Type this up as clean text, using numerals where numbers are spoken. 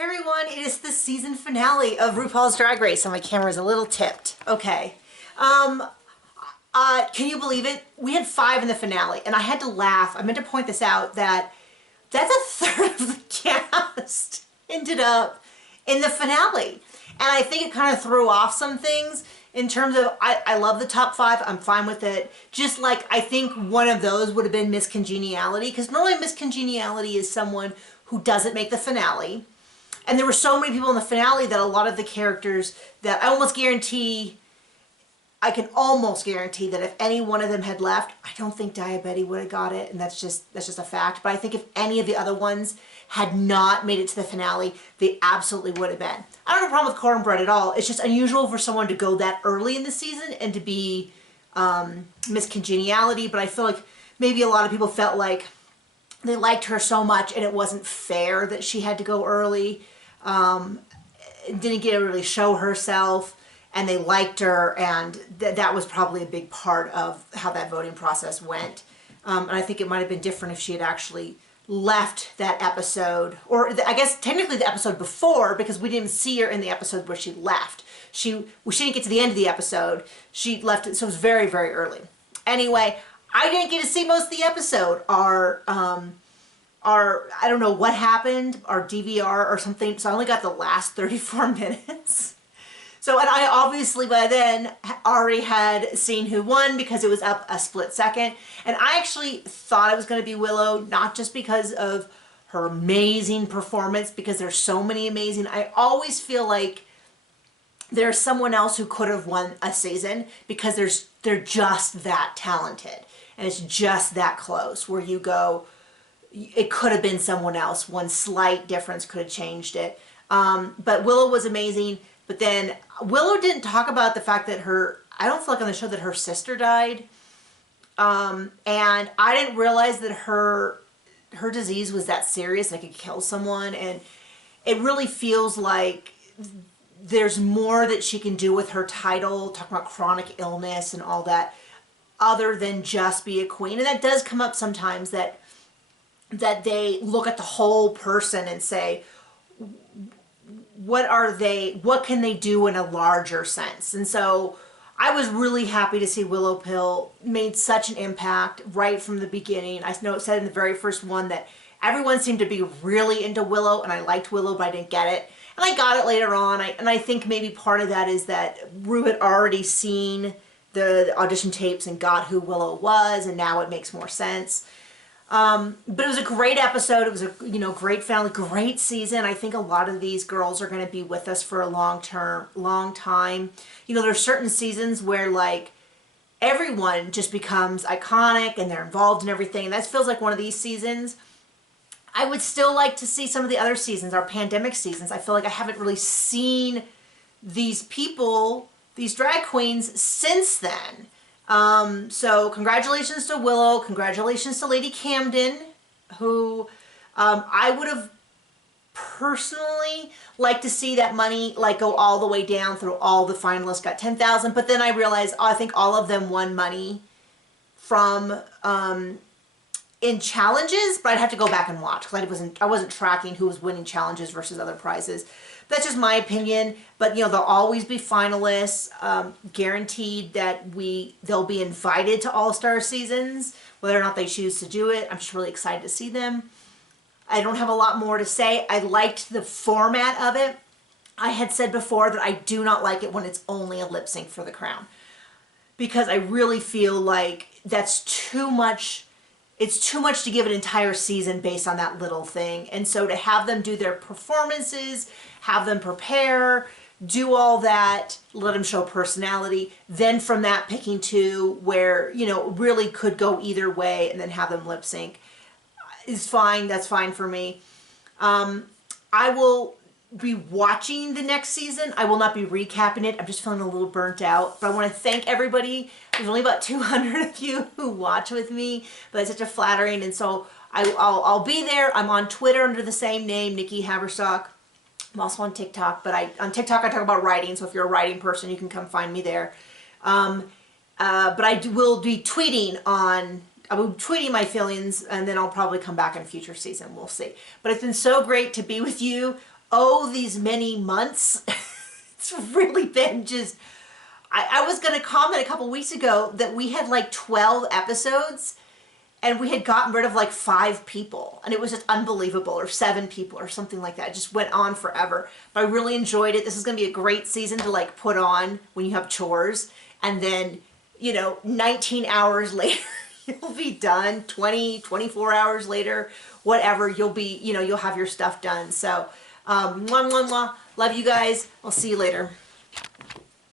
Hey everyone, it is the season finale of RuPaul's Drag Race, and my camera's a little tipped. Okay. Can you believe it? We had 5 in the finale, and I had to laugh. I meant to point this out that's a third of the cast ended up in the finale. And I think it kind of threw off some things in terms of, I love the top 5, I'm fine with it. Just like I think one of those would have been Miss Congeniality, because normally Miss Congeniality is someone who doesn't make the finale. And there were so many people in the finale that a lot of the characters that I can almost guarantee that if any one of them had left, I don't think Diabetes would have got it, and that's just a fact. But I think if any of the other ones had not made it to the finale, they absolutely would have been. I don't have a problem with Cornbread at all. It's just unusual for someone to go that early in the season and to be Miss Congeniality, but I feel like maybe a lot of people felt like they liked her so much and it wasn't fair that she had to go early. Didn't get to really show herself, and they liked her, and that was probably a big part of how that voting process went. And I think it might have been different if she had actually left that episode, or I guess technically the episode before, because we didn't see her in the episode where she left. She didn't get to the end of the episode. She left it, so it was very, very early. Anyway, I didn't get to see most of the episode. I don't know what happened, our DVR or something, so I only got the last 34 minutes. So, and I obviously by then already had seen who won because it was up a split second. And I actually thought it was going to be Willow, not just because of her amazing performance, because there's so many amazing. I always feel like there's someone else who could have won a season because they're just that talented. And it's just that close where you go, it could have been someone else. One slight difference could have changed it. But Willow was amazing. But then Willow didn't talk about the fact that I don't feel like on the show that her sister died. And I didn't realize that her disease was that serious and it could kill someone. And it really feels like there's more that she can do with her title, talking about chronic illness and all that, other than just be a queen. And that does come up sometimes, that they look at the whole person and say, what can they do in a larger sense? And so I was really happy to see Willow Pill made such an impact right from the beginning. I know it said in the very first one that everyone seemed to be really into Willow, and I liked Willow, but I didn't get it. And I got it later on, and I think maybe part of that is that Rue had already seen the audition tapes and got who Willow was, and now it makes more sense. But it was a great episode. It was a great finale, great season. I think a lot of these girls are going to be with us for a long time. There's certain seasons where like everyone just becomes iconic and they're involved in everything. And that feels like one of these seasons. I would still like to see some of the other seasons, our pandemic seasons. I feel like I haven't really seen these people, these drag queens, since then. So congratulations to Willow, congratulations to Lady Camden, who I would have personally liked to see that money like go all the way down through all the finalists got 10,000, but then I realized I think all of them won money from in challenges, but I'd have to go back and watch because I wasn't tracking who was winning challenges versus other prizes. That's just my opinion, but they'll always be finalists, guaranteed that they'll be invited to All-Star seasons, whether or not they choose to do it. I'm just really excited to see them. I don't have a lot more to say. I liked the format of it. I had said before that I do not like it when it's only a lip sync for the crown, because I really feel like that's too much. It's too much to give an entire season based on that little thing. And so to have them do their performances, have them prepare, do all that, let them show personality, then from that picking two where, really could go either way and then have them lip sync is fine. That's fine for me. I will be watching the next season. I will not be recapping it. I'm just feeling a little burnt out. But I want to thank everybody. There's only about 200 of you who watch with me, but it's such a flattering. And so I'll be there. I'm on Twitter under the same name, Nikki Haverstock. I'm also on TikTok, but on TikTok I talk about writing, so if you're a writing person, you can come find me there. But I will be tweeting my feelings, and then I'll probably come back in a future season. We'll see. But it's been so great to be with you. these many months. It's really been just, I was going to comment a couple weeks ago that we had like 12 episodes and we had gotten rid of like 5 people, and it was just unbelievable, or 7 people or something like that. It just went on forever. But I really enjoyed it. This is going to be a great season to like put on when you have chores, and then, you know, 19 hours later, you'll be done. 20, 24 hours later, whatever, you'll be, you know, you'll have your stuff done. So, mwah, mwah, mwah. Love you guys. I'll see you later.